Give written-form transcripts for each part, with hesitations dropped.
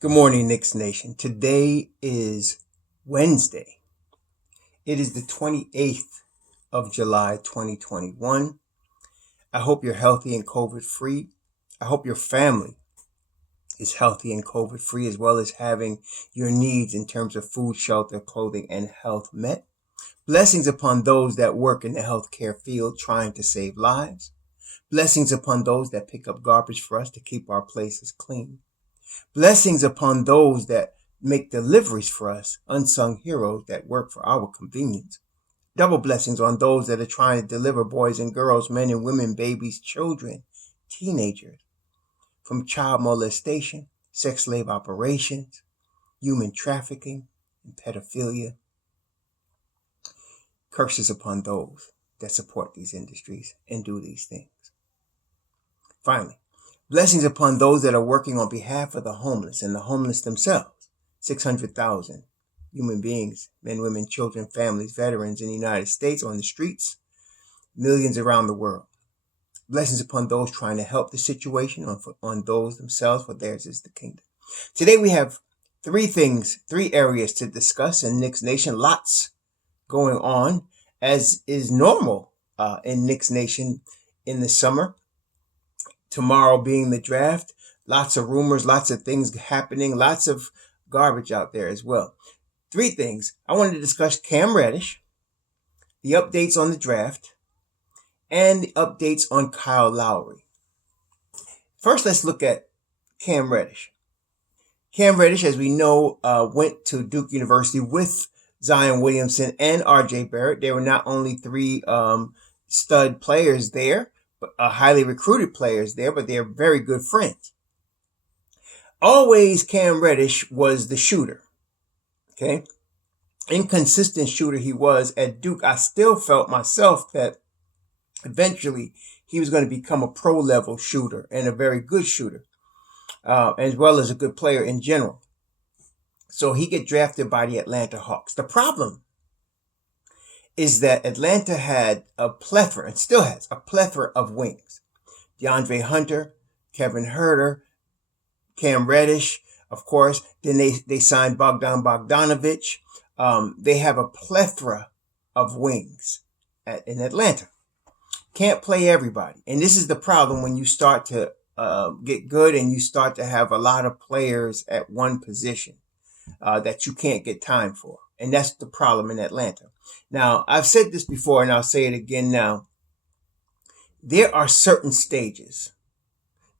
Good morning, Knicks Nation. Today is Wednesday. It is the 28th of July, 2021. I hope you're healthy and COVID free. I hope your family is healthy and COVID free, as well as having your needs in terms of food, shelter, clothing, and health met. Blessings upon those that work in the healthcare field trying to save lives. Blessings upon those that pick up garbage for us to keep our places clean. Blessings upon those that make deliveries for us, unsung heroes that work for our convenience. Double blessings on those that are trying to deliver boys and girls, men and women, babies, children, teenagers, from child molestation, sex slave operations, human trafficking, and pedophilia. Curses upon those that support these industries and do these things. Finally, blessings upon those that are working on behalf of the homeless and the homeless themselves. 600,000 human beings, men, women, children, families, veterans in the United States on the streets, millions around the world. Blessings upon those trying to help the situation, on those themselves, for theirs is the kingdom. Today we have three areas to discuss in Knicks Nation. Lots going on, as is normal in Knicks Nation in the summer. Tomorrow being the draft, lots of rumors, lots of things happening, lots of garbage out there as well. Three things. I wanted to discuss Cam Reddish, the updates on the draft, and the updates on Kyle Lowry. First, let's look at Cam Reddish. Cam Reddish, as we know, went to Duke University with Zion Williamson and R.J. Barrett. They were not only three stud players there, highly recruited players there, but they're very good friends. Always Cam Reddish was the shooter. Okay. Inconsistent shooter he was at Duke. I still felt myself that eventually he was going to become a pro level shooter and a very good shooter, as well as a good player in general. So he get drafted by the Atlanta Hawks. The problem is that Atlanta had a plethora, and still has a plethora of wings. DeAndre Hunter, Kevin Huerter, Cam Reddish, of course. Then they signed Bogdan Bogdanovic. They have a plethora of wings in Atlanta. Can't play everybody. And this is the problem when you start to get good and you start to have a lot of players at one position that you can't get time for. And that's the problem in Atlanta. Now, I've said this before, and I'll say it again now. There are certain stages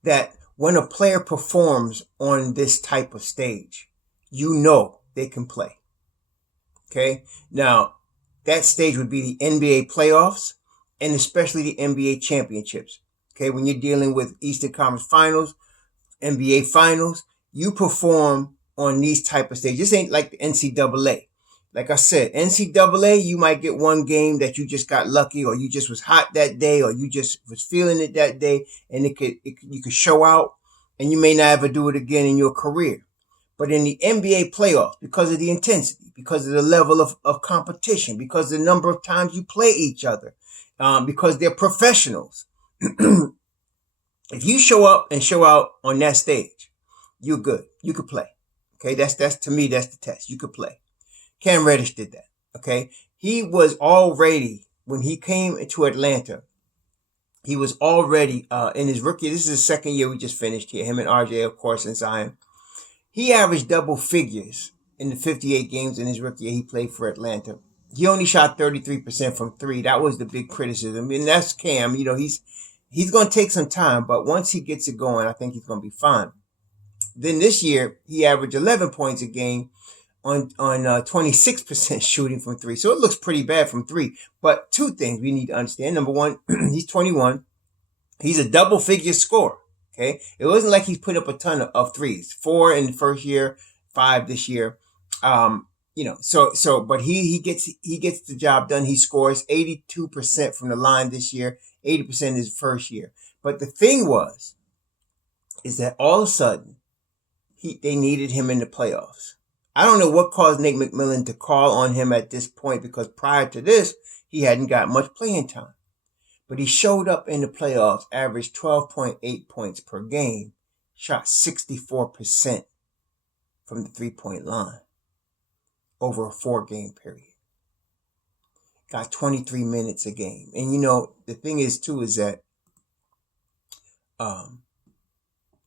that when a player performs on this type of stage, you know they can play. Okay? Now, that stage would be the NBA playoffs and especially the NBA championships. Okay? When you're dealing with Eastern Conference Finals, NBA Finals, you perform on these type of stages. This ain't like the NCAA. Like I said, NCAA, you might get one game that you just got lucky, or you just was hot that day, or you just was feeling it that day, and you could show out, and you may not ever do it again in your career. But in the NBA playoffs, because of the intensity, because of the level of competition, because of the number of times you play each other, because they're professionals, if you show up and show out on that stage, you're good. You could play. Okay, that's to me, that's the test. You could play. Cam Reddish did that. Okay. He was already, when he came into Atlanta, he was already, in his rookie, this is his second year we just finished here, him and RJ, of course, and Zion. He averaged double figures in the 58 games in his rookie year he played for Atlanta. He only shot 33% from three. That was the big criticism. And that's Cam. You know, he's going to take some time, but once he gets it going, I think he's going to be fine. Then this year, he averaged 11 points a game on 26% shooting from three. So it looks pretty bad from three. But two things we need to understand. Number one, he's 21. He's a double figure scorer. Okay. It wasn't like he's put up a ton of threes. 4 in the first year, 5 this year. But he gets the job done. He scores 82% from the line this year, 80% in his first year. But the thing is that all of a sudden, they needed him in the playoffs. I don't know what caused Nate McMillan to call on him at this point, because prior to this, he hadn't got much playing time. But he showed up in the playoffs, averaged 12.8 points per game, shot 64%. from the 3-point line over a 4-game period. Got 23 minutes a game. And the thing is too is that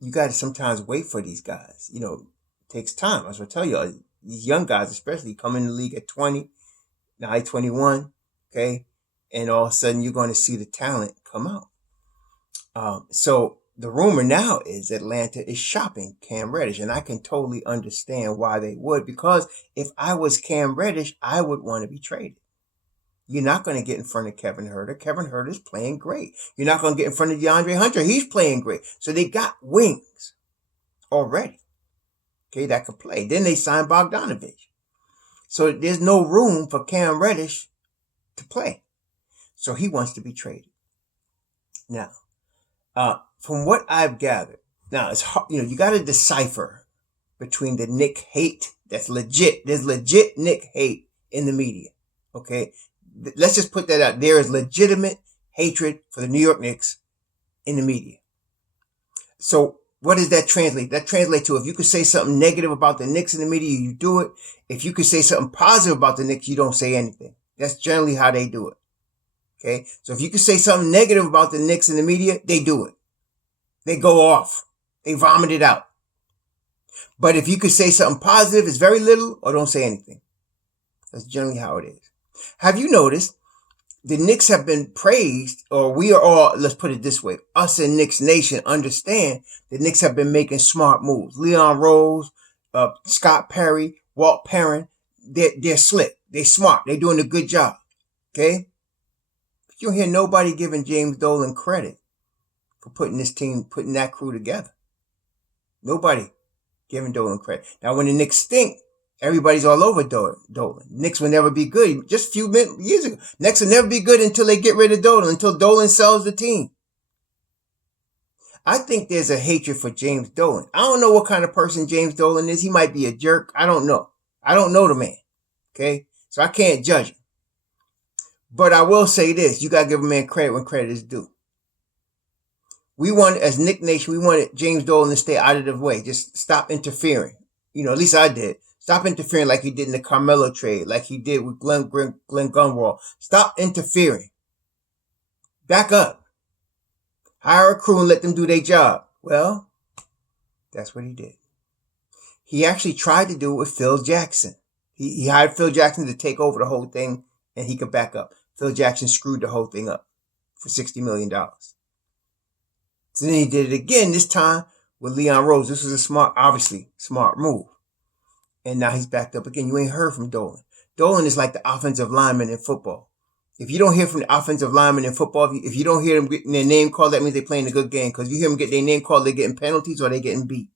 you got to sometimes wait for these guys. It takes time. As I tell you, these young guys especially come in the league at 20, now 21, okay? And all of a sudden you're going to see the talent come out. So the rumor now is Atlanta is shopping Cam Reddish, and I can totally understand why they would, because if I was Cam Reddish, I would want to be traded. You're not going to get in front of Kevin Huerter. Kevin Huerter is playing great. You're not going to get in front of DeAndre Hunter. He's playing great. So they got wings already, okay, that could play. Then they signed Bogdanovich. So there's no room for Cam Reddish to play. So he wants to be traded. Now, from what I've gathered, now it's hard, you got to decipher between the Knick hate that's legit. There's legit Knick hate in the media, okay? Let's just put that out. There is legitimate hatred for the New York Knicks in the media. So what does that translate? That translates to, if you could say something negative about the Knicks in the media, you do it. If you could say something positive about the Knicks, you don't say anything. That's generally how they do it. Okay. So if you could say something negative about the Knicks in the media, they do it. They go off. They vomit it out. But if you could say something positive, it's very little, or don't say anything. That's generally how it is. Have you noticed the Knicks have been praised, or we are all, let's put it this way, us in Knicks Nation understand the Knicks have been making smart moves. Leon Rose, Scott Perry, Walt Perrin, they're slick. They're smart. They're doing a good job. Okay? But you don't hear nobody giving James Dolan credit for putting that crew together. Nobody giving Dolan credit. Now, when the Knicks stink, everybody's all over Dolan. Knicks will never be good. Just a few years ago, Knicks will never be good until they get rid of Dolan, until Dolan sells the team. I think there's a hatred for James Dolan. I don't know what kind of person James Dolan is. He might be a jerk. I don't know. I don't know the man. Okay? So I can't judge him. But I will say this. You got to give a man credit when credit is due. As Knick Nation, we wanted James Dolan to stay out of the way. Just stop interfering. At least I did. Stop interfering like he did in the Carmelo trade, like he did with Glenn Grunwald. Stop interfering. Back up. Hire a crew and let them do their job. Well, that's what he did. He actually tried to do it with Phil Jackson. He hired Phil Jackson to take over the whole thing, and he could back up. Phil Jackson screwed the whole thing up for $60 million. So then he did it again, this time with Leon Rose. This was obviously smart move. And now he's backed up again. You ain't heard from Dolan. Dolan is like the offensive lineman in football. If you don't hear from the offensive lineman in football, if you don't hear them getting their name called, that means they're playing a good game. Because if you hear them get their name called, they're getting penalties or they're getting beat.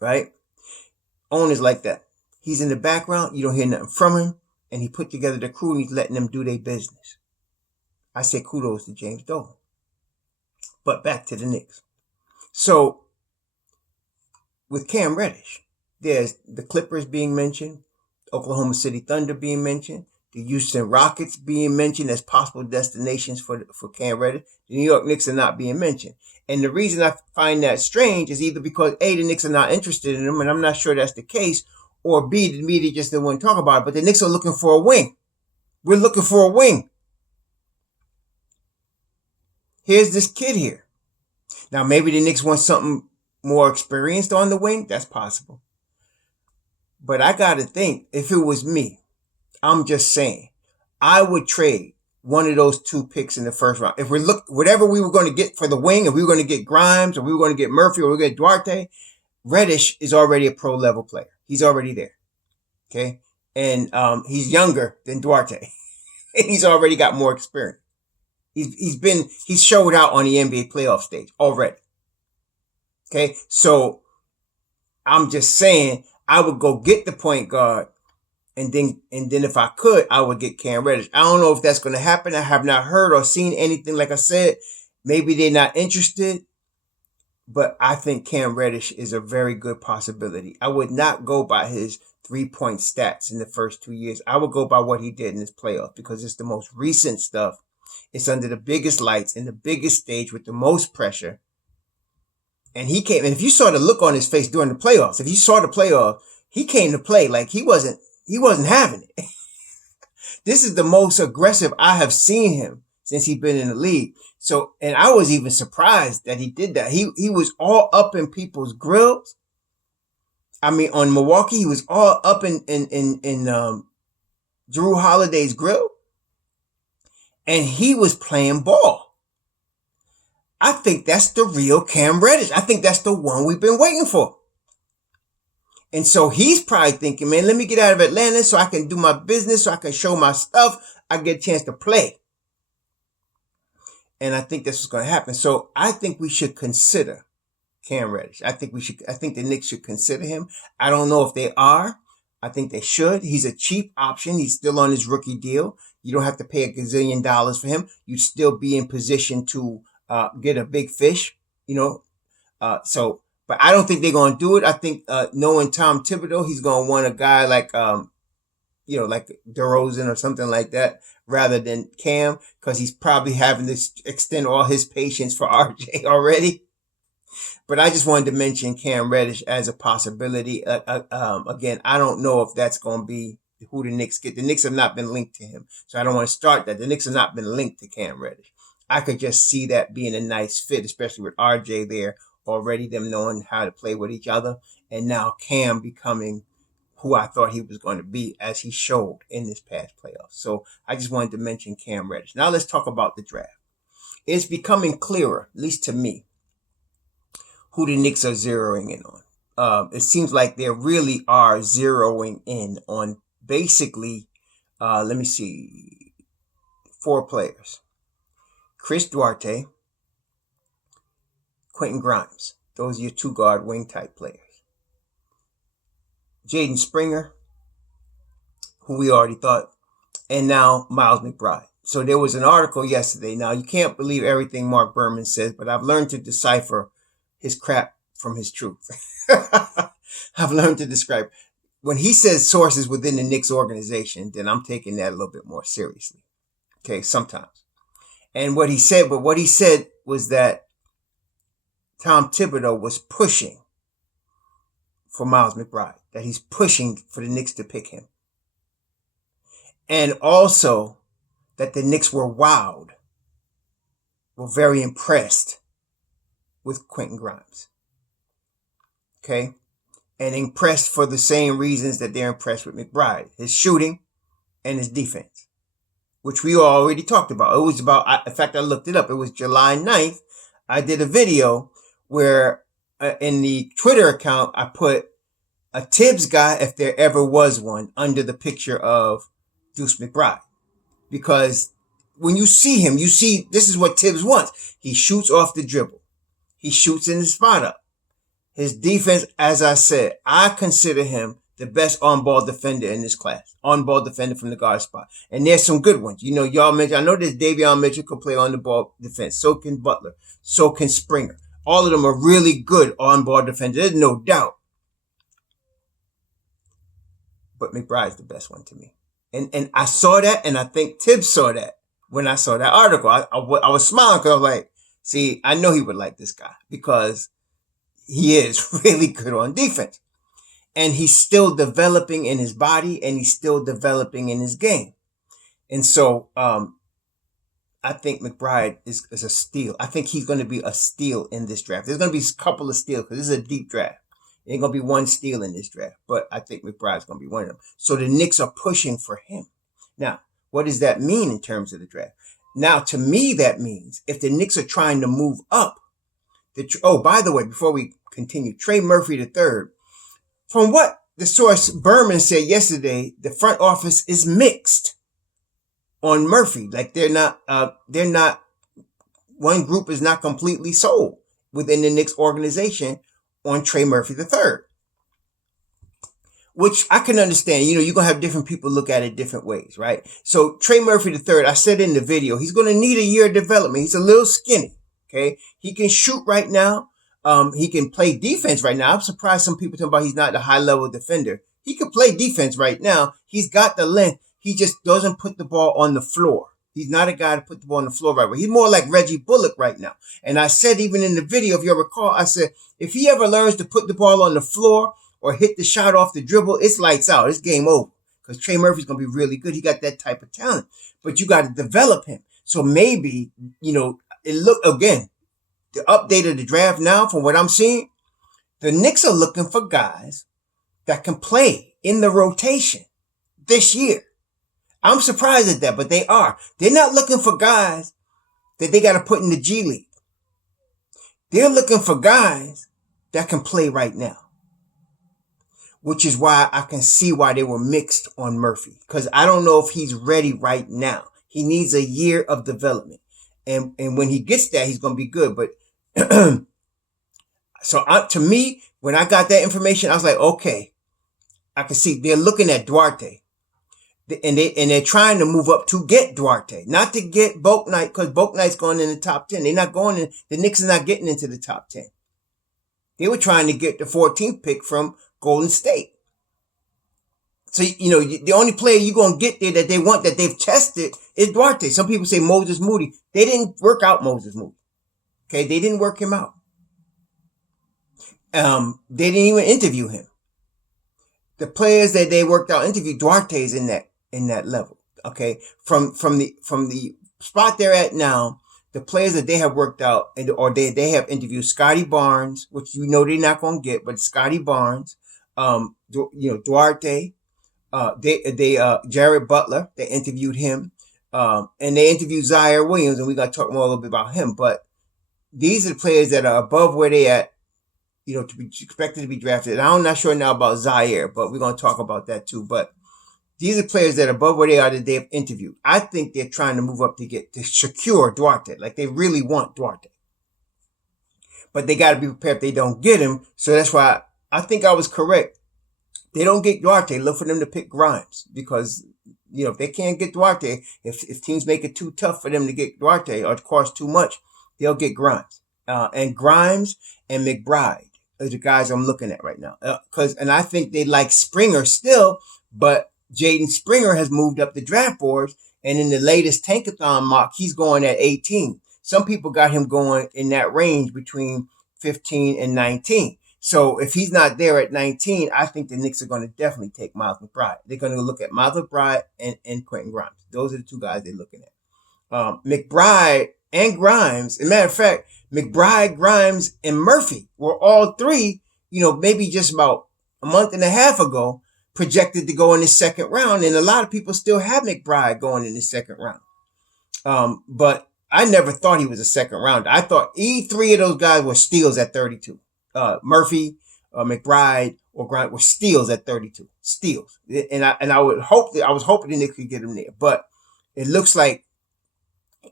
Right? Owen is like that. He's in the background. You don't hear nothing from him. And he put together the crew and he's letting them do their business. I say kudos to James Dolan. But back to the Knicks. So, with Cam Reddish, there's the Clippers being mentioned, Oklahoma City Thunder being mentioned, the Houston Rockets being mentioned as possible destinations for Cam Reddish. The New York Knicks are not being mentioned. And the reason I find that strange is either because A, the Knicks are not interested in them, and I'm not sure that's the case, or B, the media just didn't want to talk about it. But the Knicks are looking for a wing. We're looking for a wing. Here's this kid here. Now, maybe the Knicks want something more experienced on the wing. That's possible. But I got to think, if it was me, I'm just saying, I would trade one of those 2 picks in the first round. If whatever we were going to get for the wing, if we were going to get Grimes, or we were going to get Murphy, or we were going to get Duarte, Reddish is already a pro level player. He's already there. Okay. And, he's younger than Duarte. He's already got more experience. He's showed out on the NBA playoff stage already. Okay. So I'm just saying, I would go get the point guard, and then if I could, I would get Cam Reddish. I don't know if that's going to happen. I have not heard or seen anything. Like I said, maybe they're not interested, but I think Cam Reddish is a very good possibility. I would not go by his 3-point stats in the first 2 years. I would go by what he did in this playoff, because it's the most recent stuff. It's under the biggest lights in the biggest stage with the most pressure. And he came, and if you saw the look on his face during the playoffs, if you saw the playoffs, he came to play like he wasn't having it. This is the most aggressive I have seen him since he's been in the league. So, and I was even surprised that he did that. He was all up in people's grills. I mean, on Milwaukee, he was all up in Drew Holiday's grill. And he was playing ball. I think that's the real Cam Reddish. I think that's the one we've been waiting for. And so he's probably thinking, man, let me get out of Atlanta so I can do my business, so I can show my stuff. I get a chance to play. And I think that's what's going to happen. So I think we should consider Cam Reddish. I think the Knicks should consider him. I don't know if they are. I think they should. He's a cheap option. He's still on his rookie deal. You don't have to pay $1 gazillion for him. You'd still be in position to get a big fish, but I don't think they're going to do it. I think, knowing Tom Thibodeau, he's going to want a guy like, like DeRozan or something like that rather than Cam, because he's probably having to extend all his patience for RJ already. But I just wanted to mention Cam Reddish as a possibility. Again, I don't know if that's going to be who the Knicks get. The Knicks have not been linked to him, so I don't want to start that. The Knicks have not been linked to Cam Reddish. I could just see that being a nice fit, especially with RJ there already, them knowing how to play with each other, and now Cam becoming who I thought he was going to be as he showed in this past playoff. So I just wanted to mention Cam Reddish. Now let's talk about the draft. It's becoming clearer, at least to me, who the Knicks are zeroing in on. It seems like they really are zeroing in on basically, 4 players. Chris Duarte, Quentin Grimes. Those are your 2-guard wing type players. Jaden Springer, who we already thought, and now Miles McBride. So there was an article yesterday. Now, you can't believe everything Mark Berman says, but I've learned to decipher his crap from his truth. I've learned to describe. When he says sources within the Knicks organization, then I'm taking that a little bit more seriously. Okay, sometimes. And what he said was that Tom Thibodeau was pushing for Miles McBride, that he's pushing for the Knicks to pick him. And also that the Knicks were very impressed with Quentin Grimes. Okay? And impressed for the same reasons that they're impressed with McBride. His shooting and his defense, which we already talked about. It was about, in fact, I looked it up. It was July 9th. I did a video where in the Twitter account, I put a Tibbs guy, if there ever was one, under the picture of Deuce McBride. Because when you see him, you see this is what Tibbs wants. He shoots off the dribble. He shoots in the spot up. His defense, as I said, I consider him the best on-ball defender in this class. On-ball defender from the guard spot. And there's some good ones. Y'all mentioned, I know this Davion Mitchell could play on-the-ball defense. So can Butler. So can Springer. All of them are really good on-ball defenders. There's no doubt. But McBride's the best one to me. And I saw that, and I think Tibbs saw that when I saw that article. I was smiling because I was like, see, I know he would like this guy because he is really good on defense. And he's still developing in his body, and he's still developing in his game. And so I think McBride is a steal. I think he's going to be a steal in this draft. There's going to be a couple of steals because this is a deep draft. There ain't going to be one steal in this draft, but I think McBride's going to be one of them. So the Knicks are pushing for him. Now, what does that mean in terms of the draft? Now, to me, that means if the Knicks are trying to move up, by the way, before we continue, Trey Murphy III, from what the source Berman said yesterday, the front office is mixed on Murphy. Like they're not, one group is not completely sold within the Knicks organization on Trey Murphy III, which I can understand. You're going to have different people look at it different ways, right? So Trey Murphy III, I said in the video, he's going to need a year of development. He's a little skinny. Okay. He can shoot right now. He can play defense right now. I'm surprised some people talk about he's not a high level defender. He can play defense right now. He's got the length. He just doesn't put the ball on the floor. He's not a guy to put the ball on the floor right away. He's more like Reggie Bullock right now. And I said, even in the video, if you'll recall, I said, if he ever learns to put the ball on the floor or hit the shot off the dribble, it's lights out. It's game over. Because Trey Murphy's going to be really good. He got that type of talent. But you got to develop him. So maybe, again, the update of the draft now, from what I'm seeing, the Knicks are looking for guys that can play in the rotation this year. I'm surprised at that, but they are. They're not looking for guys that they got to put in the G League. They're looking for guys that can play right now, which is why I can see why they were mixed on Murphy, because I don't know if he's ready right now. He needs a year of development. And when he gets that, he's going to be good. But to me, when I got that information, I was like, okay, I can see they're looking at Duarte. And they're trying to move up to get Duarte, not to get Bouknight, because Bouknight's going in the top 10. They're not going in. The Knicks are not getting into the top 10. They were trying to get the 14th pick from Golden State. So, the only player you're going to get there that they want, that they've tested, is Duarte. Some people say Moses Moody. They didn't work out Moses Moody. Okay. They didn't work him out. They didn't even interview him. The players that they worked out interviewed, Duarte's in that level. Okay. From the spot they're at now, the players that they have worked out or they have interviewed, Scotty Barnes, which they're not going to get, but Scotty Barnes, Duarte, Jared Butler, they interviewed him, and they interviewed Zaire Williams, and we're going to talk more a little bit about him, but these are the players that are above where they at, to be expected to be drafted. I'm not sure now about Zaire, but we're going to talk about that too. But these are players that are above where they are that they have interviewed. I think they're trying to move up to secure Duarte. Like, they really want Duarte. But they got to be prepared if they don't get him. So that's why I think I was correct. They don't get Duarte, look for them to pick Grimes. Because, if they can't get Duarte, if teams make it too tough for them to get Duarte or it costs too much, they'll get Grimes. And Grimes and McBride are the guys I'm looking at right now. And I think they like Springer still, but Jaden Springer has moved up the draft boards, and in the latest Tankathon mock, he's going at 18. Some people got him going in that range between 15 and 19. So if he's not there at 19, I think the Knicks are going to definitely take Miles McBride. They're going to look at Miles McBride and Quentin Grimes. Those are the two guys they're looking at. McBride and Grimes, as a matter of fact, McBride, Grimes, and Murphy were all three, maybe just about a month and a half ago, projected to go in the second round. And a lot of people still have McBride going in the second round. But I never thought he was a second rounder. I thought three of those guys were steals at 32. Murphy, McBride, or Grimes were steals at 32. Steals. And I was hoping the Knicks could get him there. But it looks like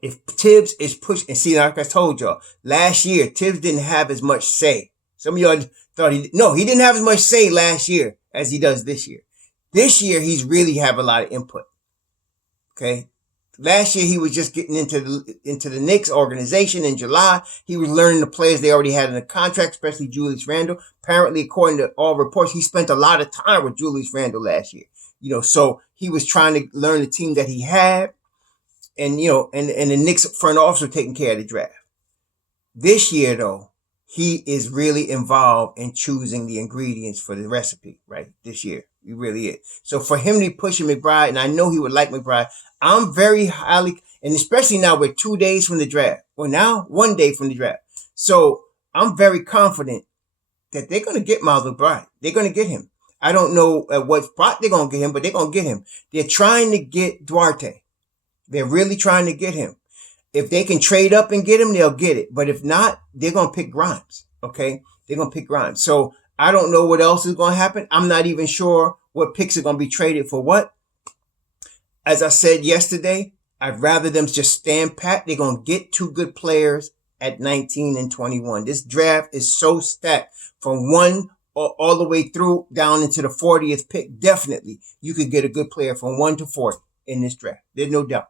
if Tibbs is pushed, and see, like I told y'all, last year, Tibbs didn't have as much say. Some of y'all thought he didn't have as much say last year as he does this year. This year, he's really have a lot of input. Okay. Last year, he was just getting into the Knicks organization in July. He was learning the players they already had in the contract, especially Julius Randle. Apparently, according to all reports, he spent a lot of time with Julius Randle last year. So he was trying to learn the team that he had. And, and the Knicks front office were taking care of the draft. This year, though, he is really involved in choosing the ingredients for the recipe, right? This year. He really is. So for him to be pushing McBride, and I know he would like McBride, I'm very highly, and especially now we're 2 days from the draft. Well, now 1 day from the draft. So I'm very confident that they're going to get Miles McBride. They're going to get him. I don't know at what spot they're going to get him, but they're going to get him. They're trying to get Duarte. They're really trying to get him. If they can trade up and get him, they'll get it. But if not, they're going to pick Grimes. Okay? They're going to pick Grimes. So I don't know what else is going to happen. I'm not even sure what picks are going to be traded for what. As I said yesterday, I'd rather them just stand pat. They're going to get two good players at 19 and 21. This draft is so stacked from 1 all the way through down into the 40th pick. Definitely, you could get a good player from 1 to 40 in this draft. There's no doubt.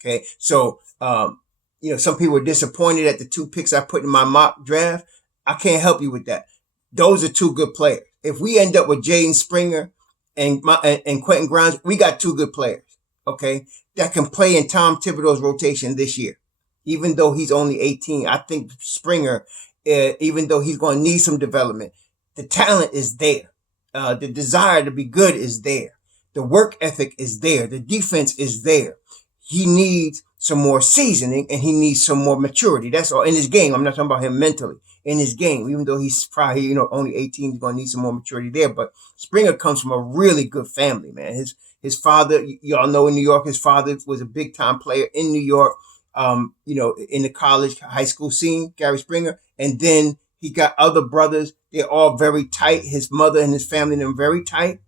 Okay. So, some people are disappointed at the 2 picks I put in my mock draft. I can't help you with that. Those are 2 good players. If we end up with Jaden Springer and Quentin Grimes, we got 2 good players. Okay. that can play in Tom Thibodeau's rotation this year. Even though he's only 18, I think Springer, even though he's going to need some development, the talent is there. The desire to be good is there. The work ethic is there. The defense is there. He needs some more seasoning and he needs some more maturity. That's all in his game. I'm not talking about him mentally. In his game, even though he's probably, only 18, he's going to need some more maturity there. But Springer comes from a really good family, man. His father, y'all know in New York, his father was a big time player in New York, in the college, high school scene, Gary Springer. And then he got other brothers. They're all very tight. His mother and his family, they're very tight.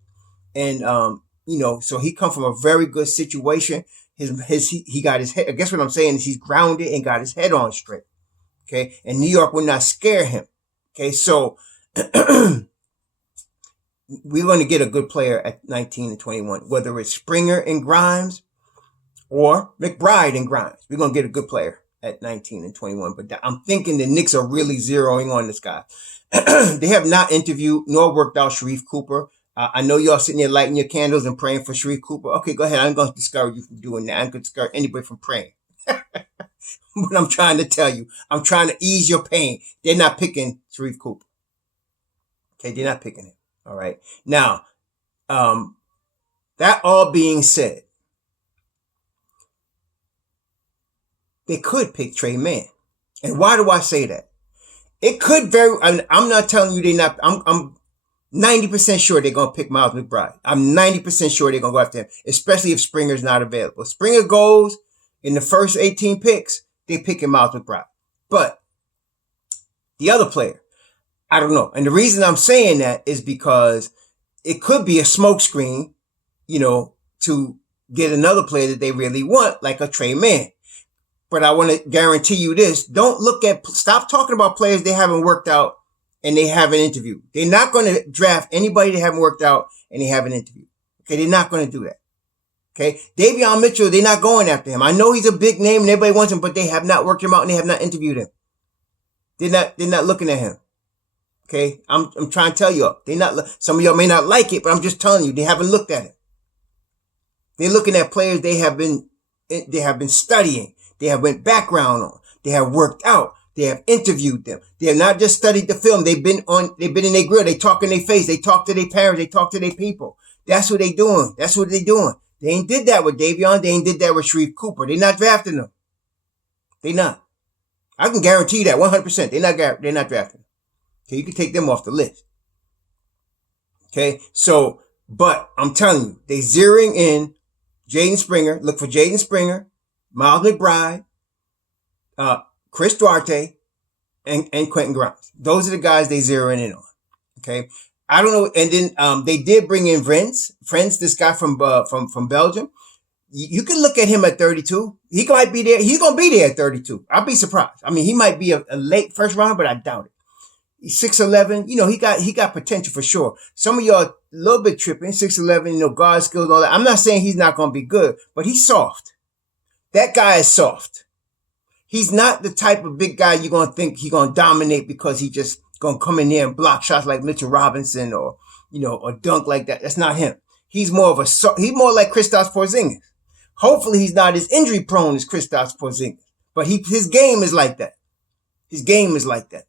And, so he come from a very good situation. He got his head, I guess what I'm saying is he's grounded and got his head on straight. Okay. And New York will not scare him. Okay. So we're going to get a good player at 19 and 21, whether it's Springer and Grimes or McBride and Grimes. We're going to get a good player at 19 and 21. But I'm thinking the Knicks are really zeroing on this guy. They have not interviewed nor worked out Sharif Cooper. I know y'all sitting there lighting your candles and praying for Sharif Cooper. Okay, go ahead. I'm going to discourage you from doing that. I'm going to discourage anybody from praying. But I'm trying to tell you, I'm trying to ease your pain. They're not picking Sharif Cooper. Okay, they're not picking him. All right. Now, that all being said, they could pick Trey Mann. And why do I say that? It could I'm not telling you they're not, I'm 90% sure they're going to pick Miles McBride. I'm 90% sure they're going to go after him, especially if Springer's not available. If Springer goes in the first 18 picks, they're picking Miles McBride. But the other player, I don't know. And the reason I'm saying that is because it could be a smokescreen, to get another player that they really want, like a Trey Mann. But I want to guarantee you this. Stop talking about players they haven't worked out and they haven't interviewed. They're not going to draft anybody they haven't worked out and they haven't interviewed. Okay, they're not going to do that. Okay, Davion Mitchell, they're not going after him. I know he's a big name and everybody wants him, but they have not worked him out and they have not interviewed him. They're not looking at him. Okay, I'm trying to tell y'all. Some of y'all may not like it, but I'm just telling you, they haven't looked at it. They're looking at players they have been studying. They have went background on. They have worked out. They have interviewed them. They have not just studied the film. They've been in their grill. They talk in their face. They talk to their parents. They talk to their people. That's what they doing. That's what they doing. They ain't did that with Davion. They ain't did that with Sharif Cooper. They're not drafting them. They not. I can guarantee you that 100%. They're not drafting them. Okay, you can take them off the list. Okay, so, but I'm telling you, they zeroing in Jaden Springer. Look for Jaden Springer, Miles McBride, Chris Duarte, and Quentin Grimes. Those are the guys they zeroing in on. Okay. I don't know. And then, they did bring in Friends, this guy from Belgium. You can look at him at 32. He might be there. He's going to be there at 32. I'll be surprised. I mean, he might be a late first round, but I doubt it. He's 6'11". He got potential for sure. Some of y'all a little bit tripping, 6'11", guard skills, all that. I'm not saying he's not going to be good, but he's soft. That guy is soft. He's not the type of big guy you're going to think he's going to dominate because he just going to come in there and block shots like Mitchell Robinson or dunk like that. That's not him. He's more like Kristaps Porzingis. Hopefully he's not as injury prone as Kristaps Porzingis, but his game is like that. His game is like that.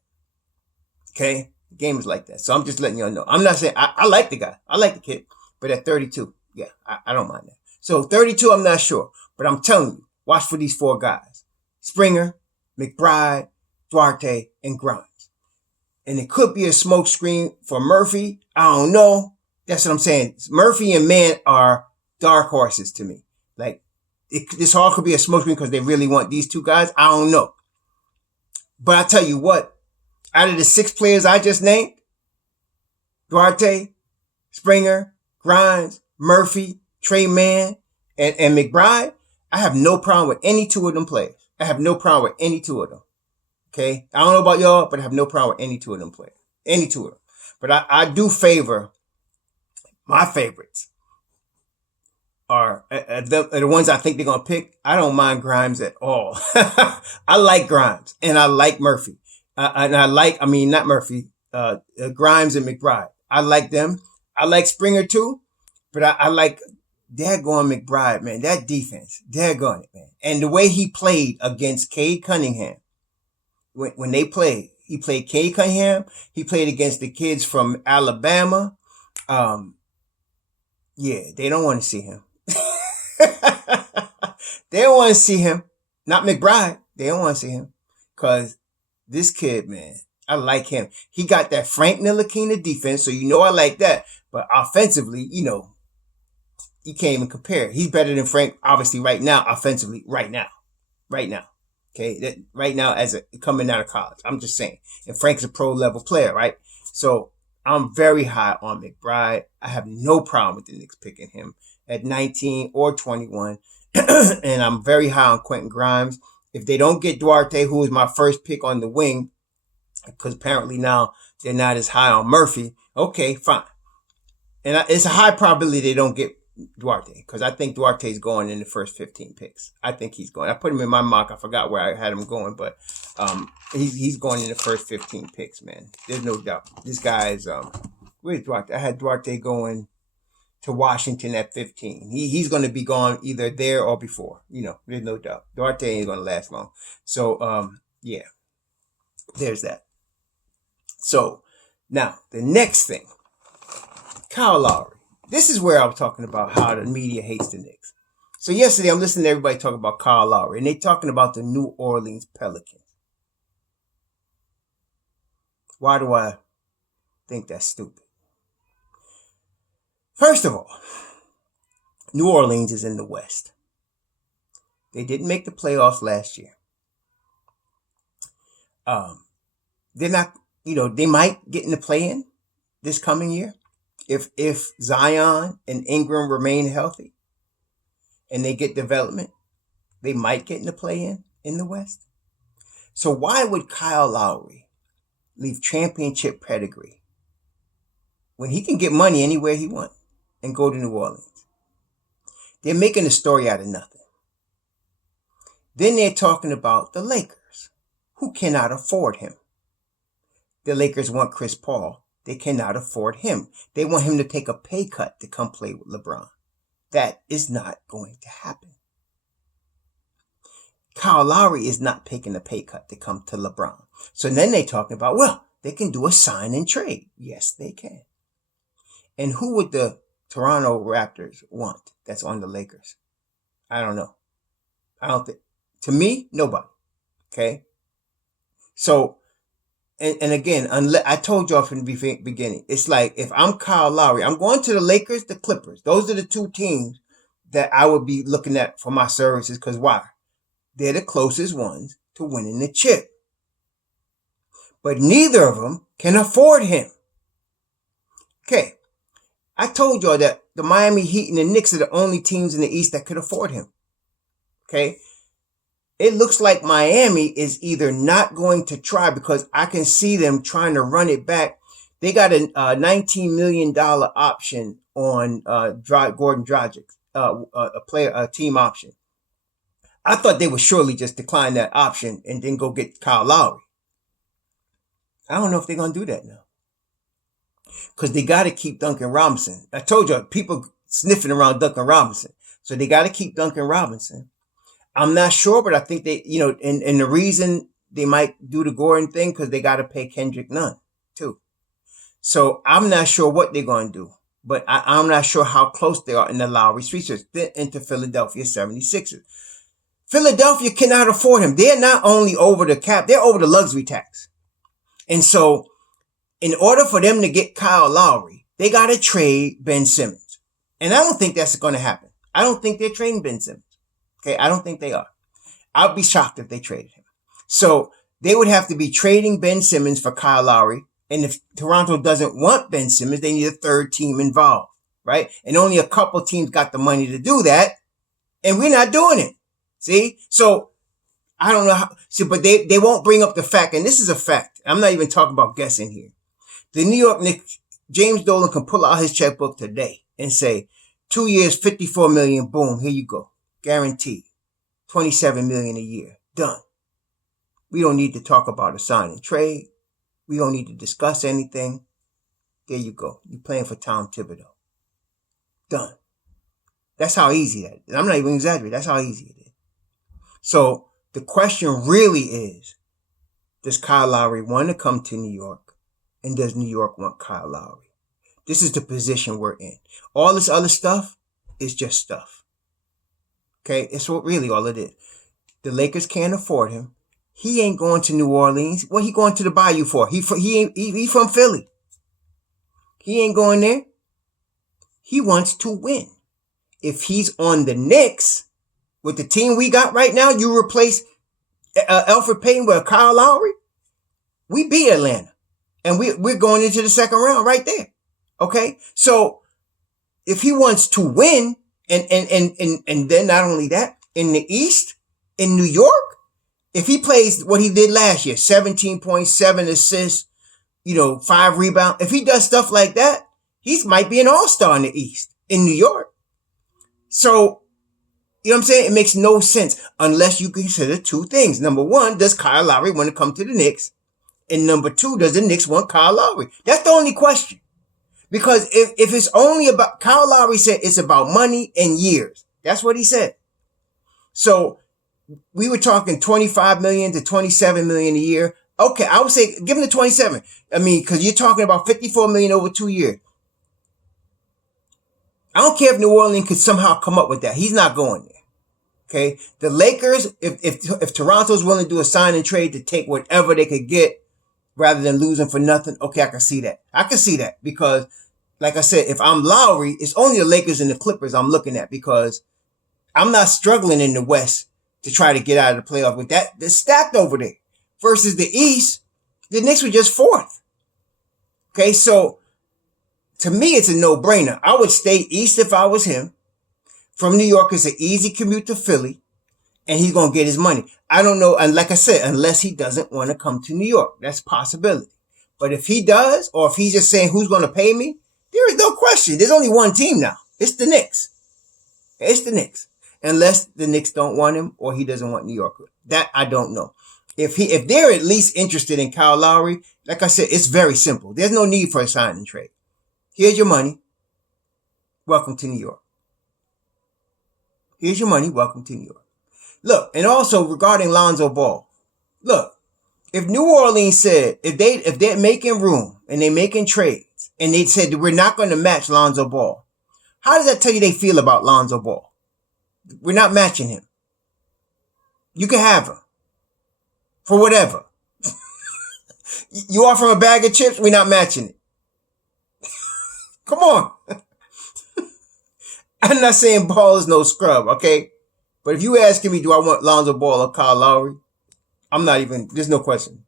Okay? The game is like that. So I'm just letting y'all know. I'm not saying, I like the guy. I like the kid, but at 32, yeah, I don't mind that. So 32, I'm not sure, but I'm telling you, watch for these four guys. Springer, McBride, Duarte, and Grimes. And it could be a smoke screen for Murphy. I don't know. That's what I'm saying. Murphy and Mann are dark horses to me. Like, this all could be a smoke screen because they really want these two guys. I don't know. But I tell you what, out of the 6 players I just named, Duarte, Springer, Grimes, Murphy, Trey Mann, and McBride, I have no problem with any 2 of them players. I have no problem with any 2 of them. Okay? I don't know about y'all, but I have no problem with any 2 of them players. Any 2 of them. But I do favor, my favorites are the ones I think they're going to pick. I don't mind Grimes at all. I like Grimes and I like Murphy. Not Murphy, Grimes and McBride. I like them. I like Springer too, but I like daggone McBride, man, that defense, daggone it, man. And the way he played against Cade Cunningham, when they played, he played Cade Cunningham, he played against the kids from Alabama. Yeah, they don't want to see him. They don't want to see him. Not McBride. They don't want to see him. Because this kid, man, I like him. He got that Frank Ntilikina defense, so you know I like that. But offensively, you know, you can't even compare. He's better than Frank, obviously, right now, offensively, right now. Right now. Okay? Right now, coming out of college. I'm just saying. And Frank's a pro-level player, right? So, I'm very high on McBride. I have no problem with the Knicks picking him at 19 or 21. And I'm very high on Quentin Grimes. If they don't get Duarte, who was my first pick on the wing, because apparently now they're not as high on Murphy, okay, fine. And it's a high probability they don't get Duarte, because I think Duarte's going in the first 15 picks. I think he's going. I put him in my mock. I forgot where I had him going, but he's going in the first 15 picks, man. There's no doubt. This guy is where's Duarte? I had Duarte going to Washington at 15. He's going to be gone either there or before. You know, there's no doubt. Duarte ain't going to last long. So yeah, there's that. So now the next thing, Kyle Lowry. This is where I was talking about how the media hates the Knicks. So yesterday I'm listening to everybody talk about Kyle Lowry, and they're talking about the New Orleans Pelicans. Why do I think that's stupid? First of all, New Orleans is in the West. They didn't make the playoffs last year. They're not, they might get in the play-in this coming year. If Zion and Ingram remain healthy and they get development, they might get in the play-in in the West. So why would Kyle Lowry leave championship pedigree when he can get money anywhere he wants and go to New Orleans? They're making a story out of nothing. Then they're talking about the Lakers, who cannot afford him. The Lakers want Chris Paul. They cannot afford him. They want him to take a pay cut to come play with LeBron. That is not going to happen. Kyle Lowry is not taking a pay cut to come to LeBron. So then they're talking about, well, they can do a sign and trade. Yes, they can. And who would the Toronto Raptors want that's on the Lakers? I don't know. I don't think. To me, nobody. Okay? So, and again, I told y'all from the beginning, it's like if I'm Kyle Lowry, I'm going to the Lakers, the Clippers. Those are the two teams that I would be looking at for my services. Because why? They're the closest ones to winning the chip. But neither of them can afford him. Okay. I told y'all that the Miami Heat and the Knicks are the only teams in the East that could afford him. Okay. It looks like Miami is either not going to try, because I can see them trying to run it back. They got a $19 million option on Gordon Dragic, a team option. I thought they would surely just decline that option and then go get Kyle Lowry. I don't know if they're going to do that now, because they got to keep Duncan Robinson. I told you, people sniffing around Duncan Robinson. So they got to keep Duncan Robinson. I'm not sure, but I think they, and the reason they might do the Gordon thing, because they got to pay Kendrick Nunn too. So I'm not sure what they're going to do, but I'm not sure how close they are in the Lowry research. Then into Philadelphia 76ers. Philadelphia cannot afford him. They're not only over the cap, they're over the luxury tax. And so in order for them to get Kyle Lowry, they got to trade Ben Simmons. And I don't think that's going to happen. I don't think they're trading Ben Simmons. Okay, I don't think they are. I'd be shocked if they traded him. So they would have to be trading Ben Simmons for Kyle Lowry. And if Toronto doesn't want Ben Simmons, they need a third team involved, right? And only a couple teams got the money to do that. And we're not doing it. See? So I don't know how. See, but they won't bring up the fact, and this is a fact. I'm not even talking about guessing here. The New York Knicks, James Dolan can pull out his checkbook today and say, 2 years, $54 million, boom, here you go. Guaranteed. $27 million a year. Done. We don't need to talk about a sign and trade. We don't need to discuss anything. There you go. You're playing for Tom Thibodeau. Done. That's how easy that is. I'm not even exaggerating. That's how easy it is. So the question really is, does Kyle Lowry want to come to New York? And does New York want Kyle Lowry? This is the position we're in. All this other stuff is just stuff. Okay? It's what really all it is. The Lakers can't afford him. He ain't going to New Orleans. What he going to the Bayou for? He from Philly. He ain't going there. He wants to win. If he's on the Knicks, with the team we got right now, you replace Elfrid Payton with Kyle Lowry, we beat Atlanta. And we're going into the second round right there. Okay? So if he wants to win, and then not only that, in the East, in New York, if he plays what he did last year, 17.7 assists, 5 rebounds, if he does stuff like that, he might be an all-star in the East, in New York. So, you know what I'm saying? It makes no sense unless you consider two things. Number one, does Kyle Lowry want to come to the Knicks? And number two, does the Knicks want Kyle Lowry? That's the only question. Because if it's only about, Kyle Lowry said it's about money and years. That's what he said. So we were talking 25 million to 27 million a year. Okay, I would say give him the 27. I mean, because you're talking about 54 million over 2 years. I don't care if New Orleans could somehow come up with that. He's not going there. Okay, the Lakers, if Toronto's willing to do a sign and trade to take whatever they could get rather than losing for nothing, okay, I can see that. I can see that because, like I said, if I'm Lowry, it's only the Lakers and the Clippers I'm looking at because I'm not struggling in the West to try to get out of the playoff with that. They're stacked over there. Versus the East, the Knicks were just fourth. Okay, so to me, it's a no-brainer. I would stay East if I was him. From New York, it's an easy commute to Philly, and he's going to get his money. I don't know, and like I said, unless he doesn't want to come to New York. That's a possibility. But if he does, or if he's just saying, who's going to pay me? There is no question. There's only one team now. It's the Knicks. It's the Knicks. Unless the Knicks don't want him, or he doesn't want New York. That I don't know. If they're at least interested in Kyle Lowry, like I said, it's very simple. There's no need for a sign and trade. Here's your money. Welcome to New York. Here's your money. Welcome to New York. Look, and also regarding Lonzo Ball. Look, if New Orleans said, if they're making room and they're making trades and they said we're not going to match Lonzo Ball, how does that tell you they feel about Lonzo Ball? We're not matching him. You can have him. For whatever. You offer him a bag of chips, we're not matching it. Come on. I'm not saying Ball is no scrub, okay? But if you asking me, do I want Lonzo Ball or Kyle Lowry? There's no question.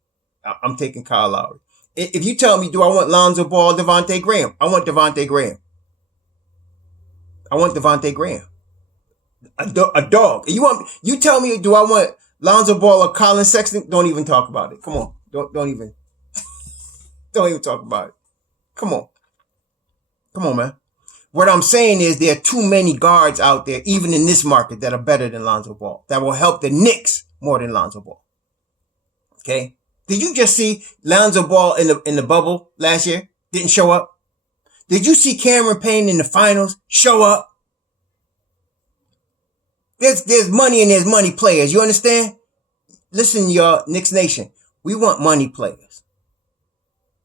I'm taking Kyle Lowry. If you tell me, do I want Lonzo Ball or Devontae Graham? I want Devontae Graham. I want Devontae Graham. A dog. You tell me, do I want Lonzo Ball or Colin Sexton? Don't even talk about it. Come on. Don't even talk about it. Come on, man. What I'm saying is there are too many guards out there, even in this market, that are better than Lonzo Ball, that will help the Knicks more than Lonzo Ball. Okay? Did you just see Lonzo Ball in the bubble last year? Didn't show up? Did you see Cameron Payne in the finals show up? There's money and there's money players. You understand? Listen, y'all, Knicks Nation. We want money players.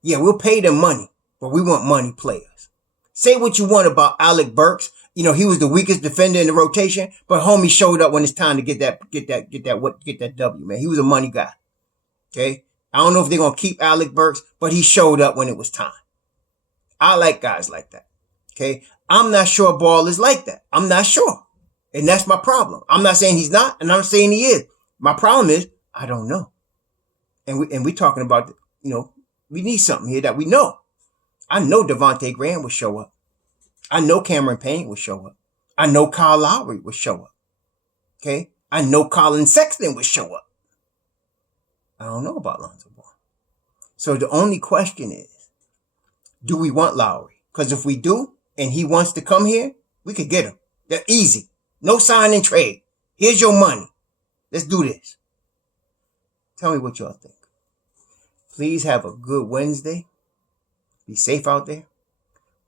Yeah, we'll pay them money, but we want money players. Say what you want about Alec Burks. He was the weakest defender in the rotation, but homie showed up when it's time to get that W, man. He was a money guy. Okay? I don't know if they're going to keep Alec Burks, but he showed up when it was time. I like guys like that. Okay? I'm not sure Ball is like that. I'm not sure. And that's my problem. I'm not saying he's not, and I'm not saying he is. My problem is, I don't know. And we talking about, we need something here that we know. I know Devontae Graham will show up. I know Cameron Payne will show up. I know Kyle Lowry will show up. Okay? I know Colin Sexton will show up. I don't know about Lonzo Ball. So the only question is, do we want Lowry? Because if we do, and he wants to come here, we could get him. They're easy. No sign and trade. Here's your money. Let's do this. Tell me what y'all think. Please have a good Wednesday. Be safe out there.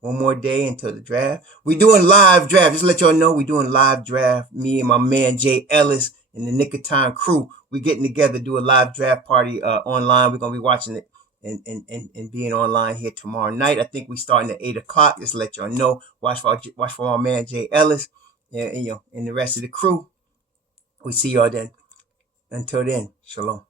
One more day until the draft. We're doing live draft. Just to let y'all know, we're doing live draft. Me and my man Jay Ellis and the Nick of Time crew. We're getting together, do a live draft party online. We're gonna be watching it and being online here tomorrow night. I think we starting at 8 o'clock. Just to let y'all know. Watch for my man Jay Ellis and the rest of the crew. We see y'all then. Until then, shalom.